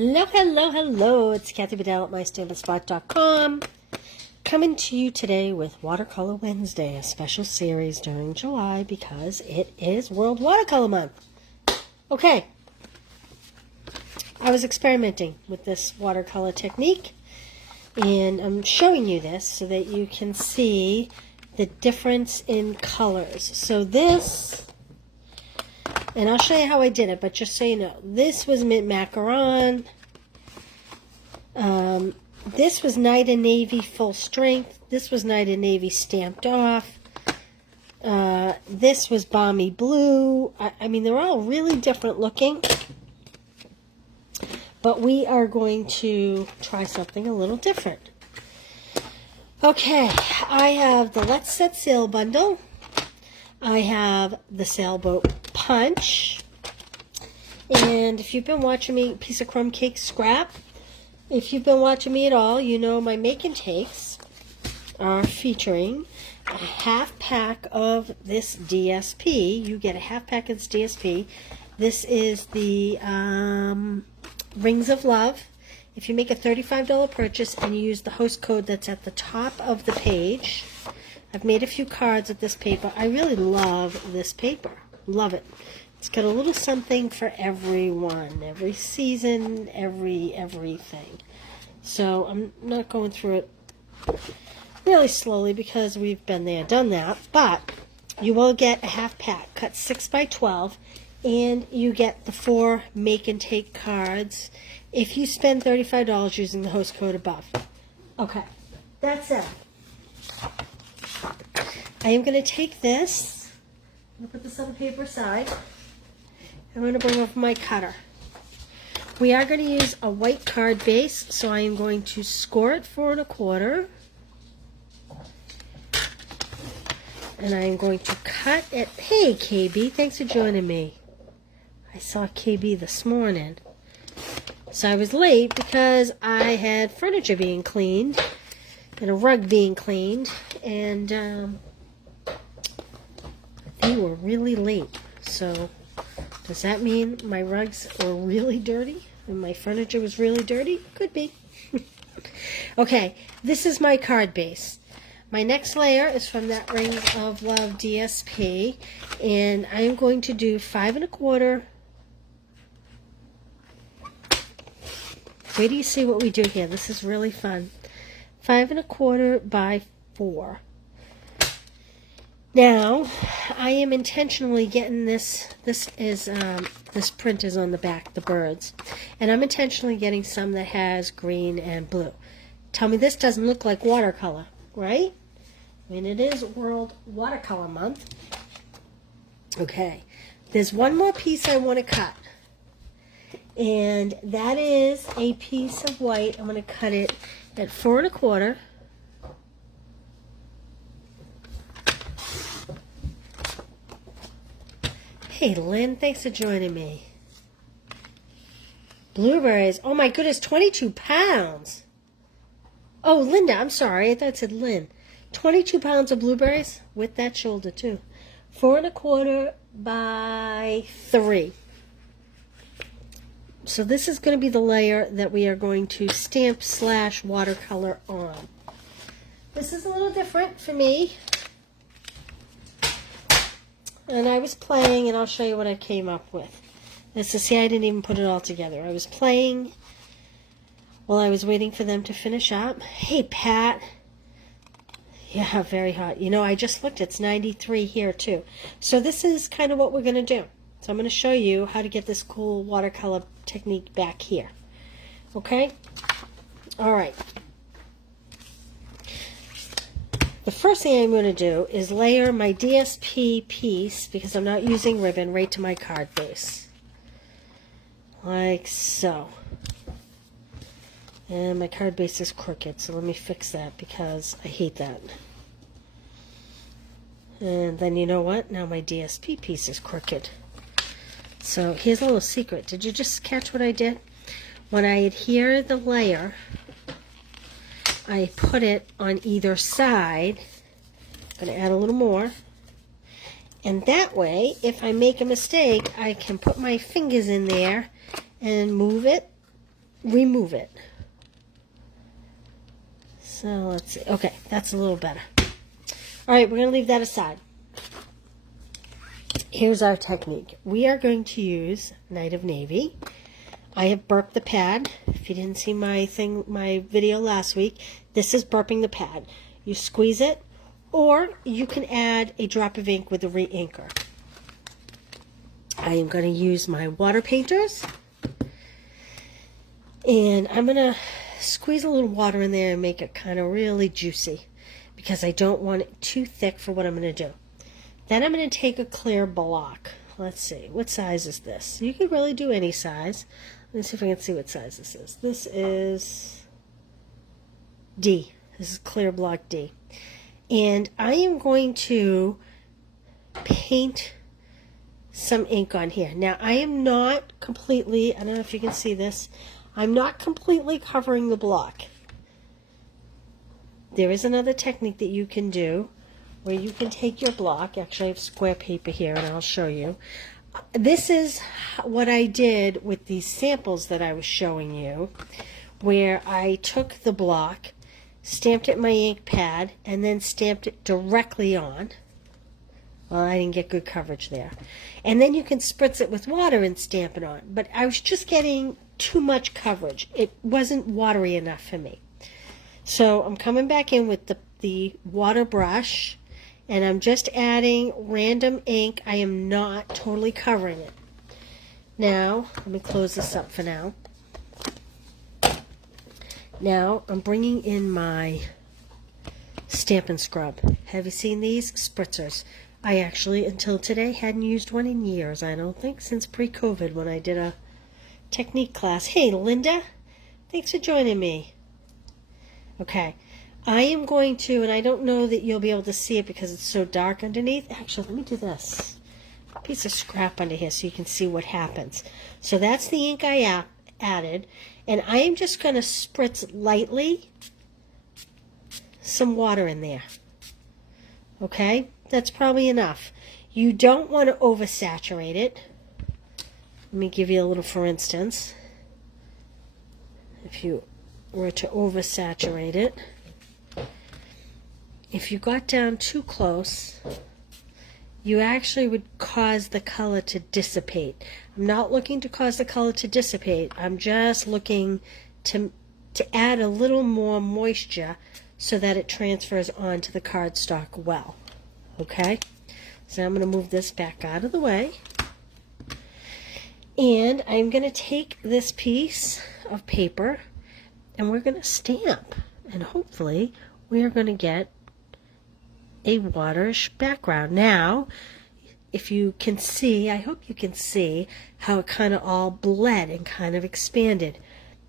Hello, hello, hello. It's Kathy Bedell at mystampinspot.com. Coming to you today with Watercolor Wednesday, a special series during July because it is World Watercolor Month. Okay. I was experimenting with this watercolor technique, and I'm showing you this so that you can see the difference in colors. So this, and I'll show you how I did it, but just so you know, this was mint macaron. This was Night and Navy full strength. This was Night and Navy stamped off. This was balmy blue. I mean, they're all really different looking. But we are going to try something a little different. Okay, I have the Let's Set Sail bundle. I have the Sailboat Punch. And if you've been watching me, piece of crumb cake scrap. If you've been watching me at all, you know my make and takes are featuring a half pack of this DSP. You get a half pack of this DSP. This is the Rings of Love. If you make a $35 purchase and you use the host code that's at the top of the page, I've made a few cards with this paper. I really love this paper. Love it. It's got a little something for everyone, every season, everything. So I'm not going through it really slowly because we've been there, done that. But you will get a half pack, cut 6 by 12, and you get the 4 make and take cards if you spend $35 using the host code above. Okay, that's it. I am going to take this. I'm going to put this on the paper side. I'm going to bring over my cutter. We are going to use a white card base, so I am going to score it 4 1/4. And I am going to cut it. Hey, KB, thanks for joining me. I saw KB this morning. So I was late because I had furniture being cleaned and a rug being cleaned, and they were really late. So does that mean my rugs were really dirty and my furniture was really dirty? Could be. Okay, this is my card base. My next layer is from that Rings of Love DSP, and I am going to do 5 1/4. Wait till you see what we do here. This is really fun. 5 1/4 by 4. Now, I am intentionally getting this. This print is on the back, the birds, and I'm intentionally getting some that has green and blue. Tell me this doesn't look like watercolor, right? I mean, it is World Watercolor Month. Okay, there's one more piece I want to cut, and that is a piece of white. I'm going to cut it at 4 1/4. Hey, Lynn, thanks for joining me. Blueberries. Oh, my goodness, 22 pounds. Oh, Linda, I'm sorry. I thought it said Lynn. 22 pounds of blueberries with that shoulder, too. 4 1/4 by 3. So this is going to be the layer that we are going to stamp / watercolor on. This is a little different for me. And I was playing, and I'll show you what I came up with. This is, see, I didn't even put it all together. I was playing while I was waiting for them to finish up. Hey, Pat. Yeah, very hot. You know, I just looked. It's 93 here, too. So this is kind of what we're going to do. So I'm going to show you how to get this cool watercolor technique back here. Okay? All right. The first thing I'm going to do is layer my DSP piece, because I'm not using ribbon, right to my card base. Like so. And my card base is crooked, so let me fix that because I hate that. And then you know what? Now my DSP piece is crooked. So here's a little secret. Did you just catch what I did? When I adhere the layer, I put it on either side. I'm going to add a little more. And that way, if I make a mistake, I can put my fingers in there and move it remove it. So let's see. Okay, that's a little better. All right, we're going to leave that aside. Here's our technique. We are going to use Night of Navy. I have burped the pad. If you didn't see my video last week, this is burping the pad. You squeeze it, or you can add a drop of ink with a re-inker. I am going to use my water painters, and I'm going to squeeze a little water in there and make it kind of really juicy, because I don't want it too thick for what I'm going to do. Then I'm going to take a clear block. Let's see, what size is this? You can really do any size. Let me see if I can see what size this is. This is D. This is clear block D. And I am going to paint some ink on here. Now, I am not completely, I don't know if you can see this, I'm not completely covering the block. There is another technique that you can do where you can take your block. Actually, I have square paper here, and I'll show you. This is what I did with these samples that I was showing you, where I took the block, stamped it in my ink pad, and then stamped it directly on. Well, I didn't get good coverage there. And then you can spritz it with water and stamp it on. But I was just getting too much coverage. It wasn't watery enough for me. So I'm coming back in with the water brush, and I'm just adding random ink. I am not totally covering it. Now, let me close this up for now. Now, I'm bringing in my Stampin' Scrub. Have you seen these? Spritzers. I actually, until today, hadn't used one in years, I don't think, since pre-COVID when I did a technique class. Hey, Linda, thanks for joining me. Okay, I am going to, and I don't know that you'll be able to see it because it's so dark underneath. Actually, let me do this. A piece of scrap under here so you can see what happens. So that's the ink I added, and I am just going to spritz lightly some water in there. Okay, that's probably enough. You don't want to oversaturate it. Let me give you a little for instance. If you were to oversaturate it, if you got down too close, you actually would cause the color to dissipate. I'm not looking to cause the color to dissipate. I'm just looking to add a little more moisture so that it transfers onto the cardstock well. Okay? So I'm going to move this back out of the way. And I'm going to take this piece of paper and we're going to stamp. And hopefully we are going to get a waterish background. Now, if you can see, I hope you can see how it kind of all bled and kind of expanded.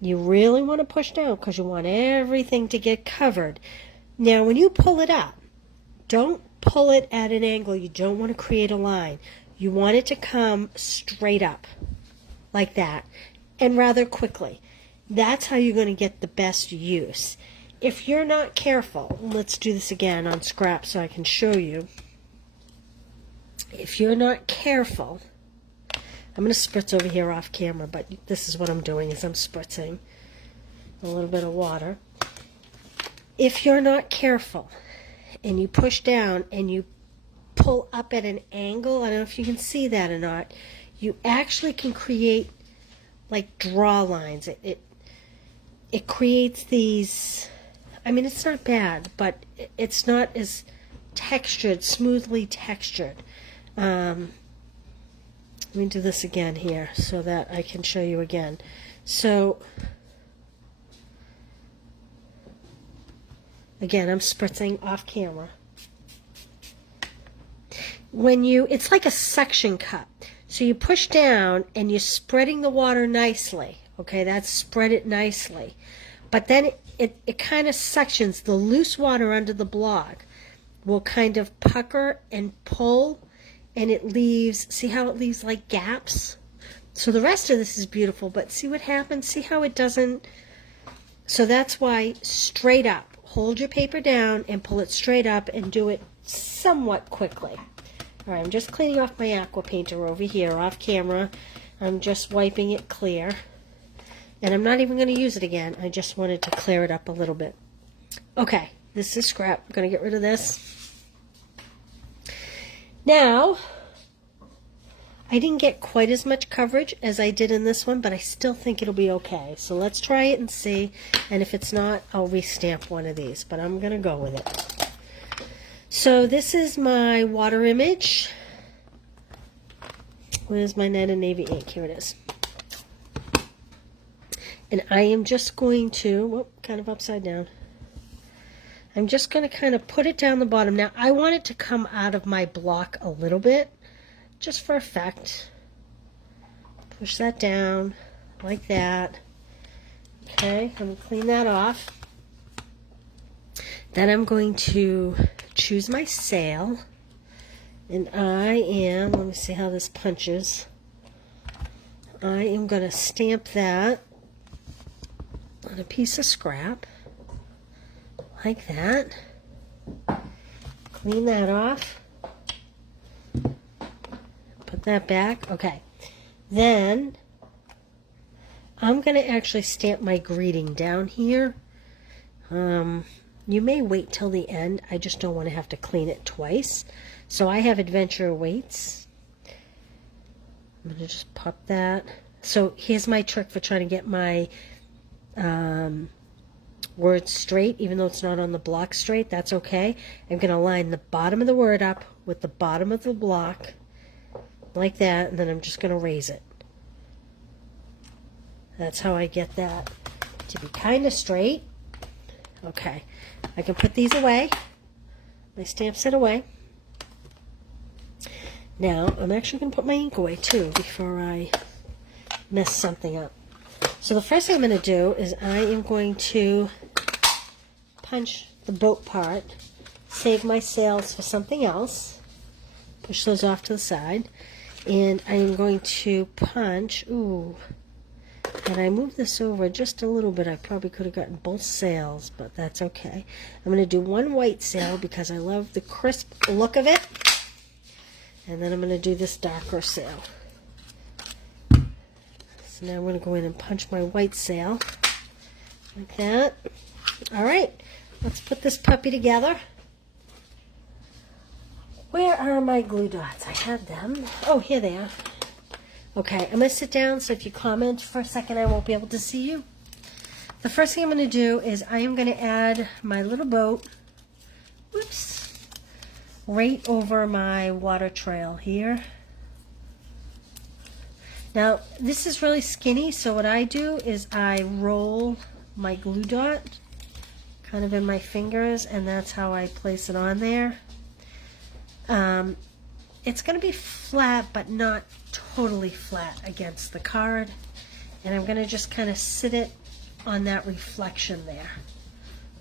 You really want to push down because you want everything to get covered. Now, when you pull it up, don't pull it at an angle. You don't want to create a line. You want it to come straight up like that and rather quickly. That's how you're going to get the best use. If you're not careful, let's do this again on scrap so I can show you. If you're not careful, I'm going to spritz over here off camera, but this is what I'm doing is I'm spritzing a little bit of water. If you're not careful and you push down and you pull up at an angle, I don't know if you can see that or not, you actually can create like draw lines. It creates these, I mean, it's not bad, but it's not as textured, smoothly textured. Let me do this again here so that I can show you again. So, again, I'm spritzing off camera. It's like a suction cup. So you push down and you're spreading the water nicely. Okay, that's spread it nicely. But then it kind of suctions. The loose water under the block will kind of pucker and pull, and it leaves, see how it leaves like gaps? So the rest of this is beautiful, but see what happens? See how it doesn't? So that's why straight up. Hold your paper down and pull it straight up and do it somewhat quickly. All right, I'm just cleaning off my aqua painter over here off camera. I'm just wiping it clear. And I'm not even going to use it again. I just wanted to clear it up a little bit. Okay, this is scrap. I'm going to get rid of this. Now, I didn't get quite as much coverage as I did in this one, but I still think it'll be okay. So let's try it and see. And if it's not, I'll restamp one of these. But I'm going to go with it. So this is my water image. Where's my Night and Navy ink? Here it is. And I am just going to, whoop, kind of upside down. I'm just going to kind of put it down the bottom. Now, I want it to come out of my block a little bit, just for effect. Push that down like that. Okay, I'm going to clean that off. Then I'm going to choose my sail. And I am, let me see how this punches. I am going to stamp that on a piece of scrap, like that. Clean that off. Put that back. Okay. Then I'm going to actually stamp my greeting down here. You may wait till the end. I just don't want to have to clean it twice. So I have Adventure Weights. I'm going to just pop that. So here's my trick for trying to get my words straight, even though it's not on the block straight. That's okay. I'm going to line the bottom of the word up with the bottom of the block like that, and then I'm just going to raise it. That's how I get that to be kind of straight. Okay, I can put these away. My stamp set away. Now I'm actually going to put my ink away too before I mess something up. So the first thing I'm going to do is I am going to punch the boat part, save my sails for something else, push those off to the side, and I am going to punch, ooh, and I moved this over just a little bit. I probably could have gotten both sails, but that's okay. I'm going to do one white sail because I love the crisp look of it, and then I'm going to do this darker sail. Now I'm going to go in and punch my white sail like that. All right, let's put this puppy together. Where are my glue dots? I had them. Oh, here they are. Okay, I'm going to sit down, so if you comment for a second, I won't be able to see you. The first thing I'm going to do is I am going to add my little boat, whoops, right over my water trail here. Now, this is really skinny, so what I do is I roll my glue dot kind of in my fingers, and that's how I place it on there. It's going to be flat, but not totally flat against the card. And I'm going to just kind of sit it on that reflection there,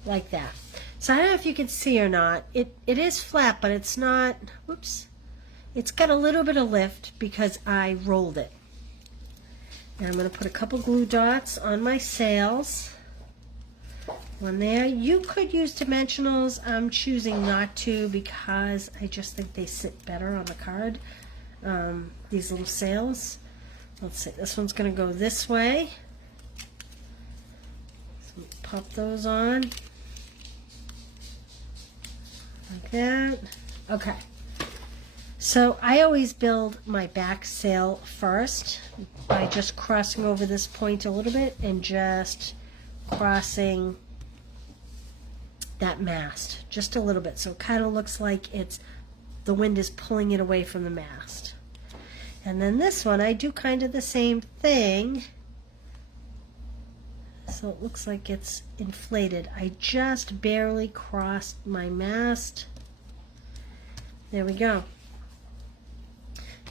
like that. So I don't know if you can see or not. It is flat, but it's not, whoops. It's got a little bit of lift because I rolled it. And I'm going to put a couple glue dots on my sails. One there. You could use dimensionals. I'm choosing not to because I just think they sit better on the card. These little sails. Let's see. This one's going to go this way. So pop those on. Like that. Okay. So I always build my back sail first by just crossing over this point a little bit and just crossing that mast just a little bit, so it kind of looks like the wind is pulling it away from the mast. And then this one I do kind of the same thing, so it looks like it's inflated. I just barely crossed my mast. There we go.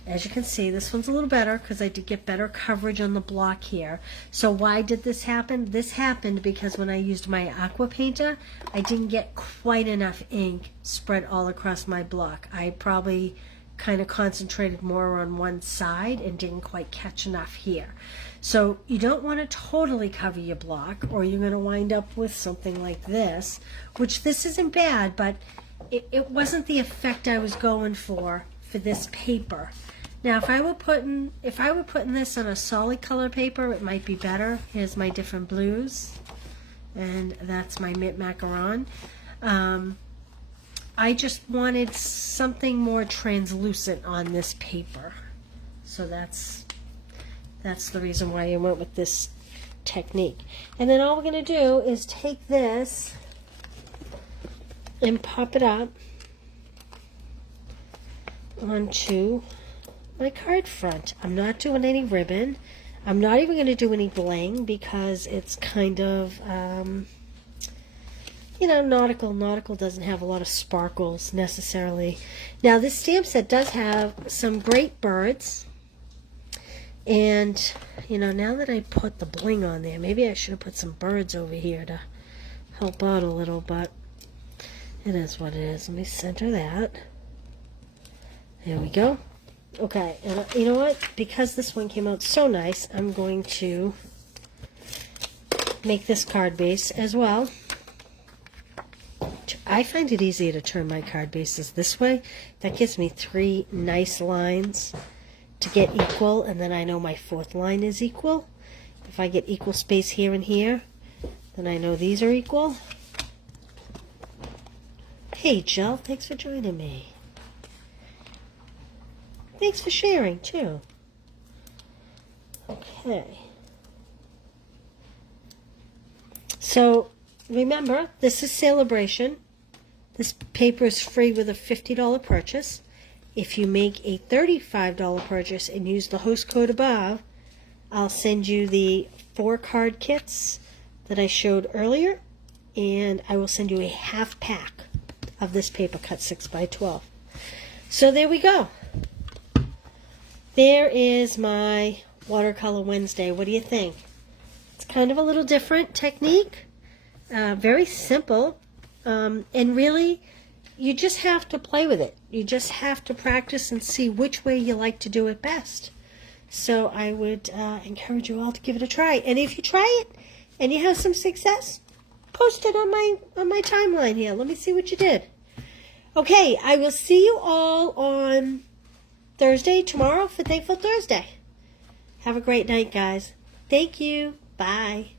As you can see, this one's a little better because I did get better coverage on the block here. So why did this happen? This happened because when I used my aqua painter, I didn't get quite enough ink spread all across my block. I probably kind of concentrated more on one side and didn't quite catch enough here. So you don't want to totally cover your block, or you're going to wind up with something like this, which this isn't bad, but it wasn't the effect I was going for this paper. Now, if I were putting this on a solid color paper, it might be better. Here's my different blues, and that's my mint macaron. I just wanted something more translucent on this paper, so that's the reason why I went with this technique. And then all we're going to do is take this and pop it up onto my card front. I'm not doing any ribbon. I'm not even going to do any bling because it's kind of, you know, nautical. Nautical doesn't have a lot of sparkles necessarily. Now, this stamp set does have some great birds. And, you know, now that I put the bling on there, maybe I should have put some birds over here to help out a little, but it is what it is. Let me center that. There we go. Okay, and you know what? Because this one came out so nice, I'm going to make this card base as well. I find it easier to turn my card bases this way. That gives me 3 nice lines to get equal, and then I know my 4th line is equal. If I get equal space here and here, then I know these are equal. Hey, Jill, thanks for joining me. Thanks for sharing, too. Okay. So, remember, this is Celebration. This paper is free with a $50 purchase. If you make a $35 purchase and use the host code above, I'll send you the 4 card kits that I showed earlier, and I will send you a half pack of this paper cut 6x12. So there we go. There is my Watercolor Wednesday. What do you think? It's kind of a little different technique, very simple, and really you just have to play with it. You just have to practice and see which way you like to do it best. So I would encourage you all to give it a try. And if you try it and you have some success, post it on my timeline here. Let me see what you did. Okay, I will see you all on Thursday, tomorrow, for Thankful Thursday. Have a great night, guys. Thank you. Bye.